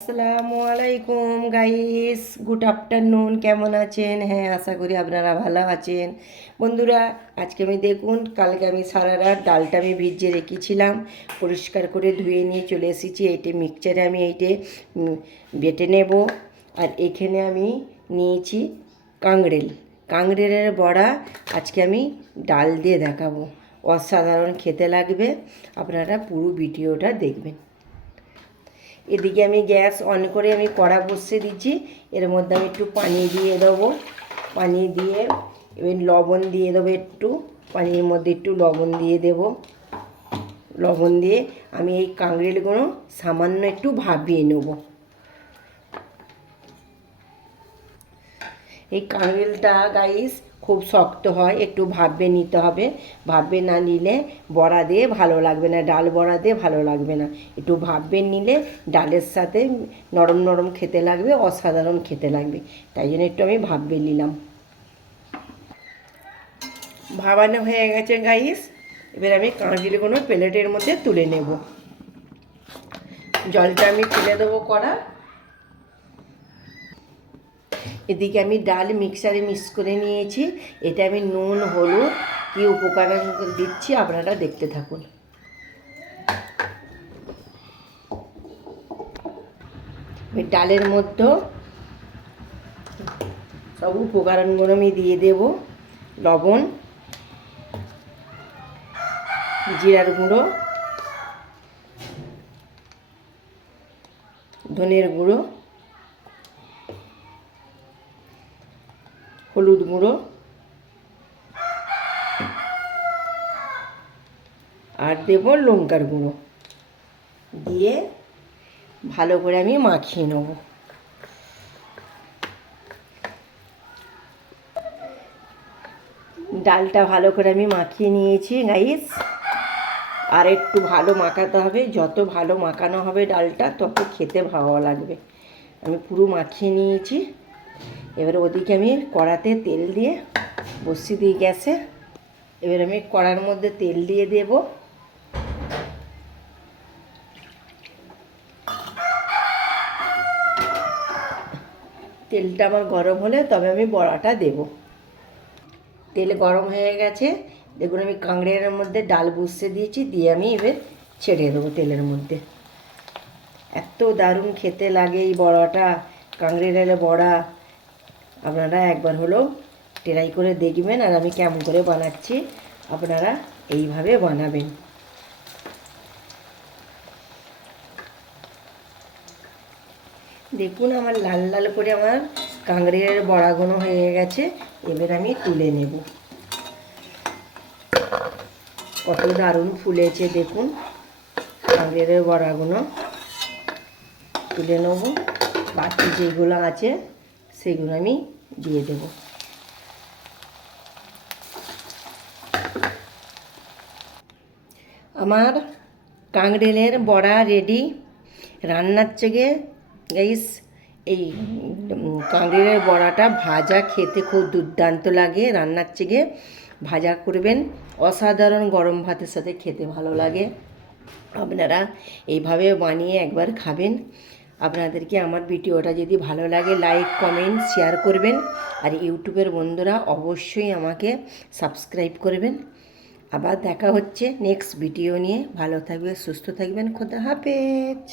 আসসালামু আলাইকুম guys, good afternoon. কেমন আছেন? হ্যাঁ, আশা করি আপনারা ভালো আছেন। বন্ধুরা, আজকে আমি দেখুন, কালকে আমি সারা রাত ডালটা আমি ভিজিয়ে রেখেছিলাম, পরিষ্কার করে ধুয়ে নিয়ে চলে এসেছি। এইটে মিক্সচারে আমি বেটে নেব। আর এখানে আমি নিয়েছি কাংড়েলের বড়া। আজকে আমি ডাল দিয়ে দেখাবো, অসাধারণ খেতে লাগবে। আপনারা পুরো ভিডিওটা দেখবেন। এদিকে আমি গ্যাস অন করে আমি কড়া বসিয়ে দিচ্ছি। এর মধ্যে আমি একটু পানি দিয়ে দেবো। পানি দিয়ে এবার লবণ দিয়ে দেবো, একটু পানির মধ্যে একটু লবণ দিয়ে দেব। লবণ দিয়ে আমি এই কাঁকড়েলগুলো সামান্য একটু ভাপিয়ে নেব। এই কাঁকড়েলটা গাইস খুব শক্ত হয়, একটু ভাপে নিতে হবে। ভাপে না নিলে বড়া দিয়ে ভালো লাগবে না, ডাল বড়া দিয়ে ভালো লাগবে না। একটু ভাপে নিলে ডালের সাথে নরম নরম খেতে লাগবে, অসাধারণ খেতে লাগবে। তাই জন্য একটু আমি ভাপে নিলাম। ভাবানো হয়ে গেছে গাইস। এবার আমি কাঁকড়েলগুলো প্লেটের মধ্যে তুলে নেব। জলটা আমি তুলে দেবো কড়া। এদিকে আমি ডাল মিক্সারে মিক্স করে নিয়েছি। এটা আমি নুন হলুদ কী উপকরণ দিচ্ছি আপনারা দেখতে থাকুন। ডালের মধ্যে সব উপকরণগুলো আমি দিয়ে দেব। লবণ, জিরার গুঁড়ো, ধনের গুঁড়ো, হলুদ গুঁড়ো আর দেব লঙ্কার গুঁড়ো দিয়ে ভালো করে আমি মাখিয়ে নেব। ডালটা ভালো করে আমি মাখিয়ে নিয়েছি গাইস। আর একটু ভালো মাখাতে হবে, যত ভালো মাখানো হবে ডালটা তত খেতে ভালো লাগবে। আমি পুরো মাখিয়ে নিয়েছি। এবার ওদিকে আমি কড়াতে তেল দিয়ে বসিয়ে দিই গ্যাসে। এবার আমি কড়ার মধ্যে তেল দিয়ে দেব। তেলটা আমার গরম হলে তবে আমি বড়াটা দেব। তেল গরম হয়ে গেছে, দেখুন আমি কাঁকড়ের মধ্যে ডাল বসিয়ে দিয়েছি, দিয়ে আমি এবার ছেড়ে দেবো তেলের মধ্যে। এত দারুণ খেতে লাগে এই বড়াটা, কাঁকড়ের বড়া। আপনারা একবার হলেও ট্রাই করে দেখবেন। আর আমি কেমন করে বানাচ্ছি আপনারা এইভাবে বানাবেন। দেখুন আমার লাল লাল করে আমার কাঁকড়ের বড়াগুলো হয়ে গেছে। এবার আমি তুলে নেব। কত দারুণ ফুলেছে দেখুন কাঁকড়ের বড়াগুলো। তুলে নেব। বাকি যেগুলো আছে সেগুলো আমি দিয়ে দেব। আমার কাঁকড়েলের বড়া রেডি। রান্নার থেকে গাইস এই কাঁকড়েলের বড়াটা ভাজা খেতে খুব দুর্দান্ত লাগে। রান্নার থেকে ভাজা করবেন, অসাধারণ গরম ভাতের সাথে খেতে ভালো লাগে। আপনারা এইভাবে বানিয়ে একবার খাবেন। আপনাদেরকে আমার ভিডিওটা যদি ভালো লাগে লাইক কমেন্ট শেয়ার করবেন। আর ইউটিউবের বন্ধুরা অবশ্যই আমাকে সাবস্ক্রাইব করবেন। আবার দেখা হচ্ছে নেক্সট ভিডিও নিয়ে। ভালো থাকবেন, সুস্থ থাকবেন। খোদা হাফেজ।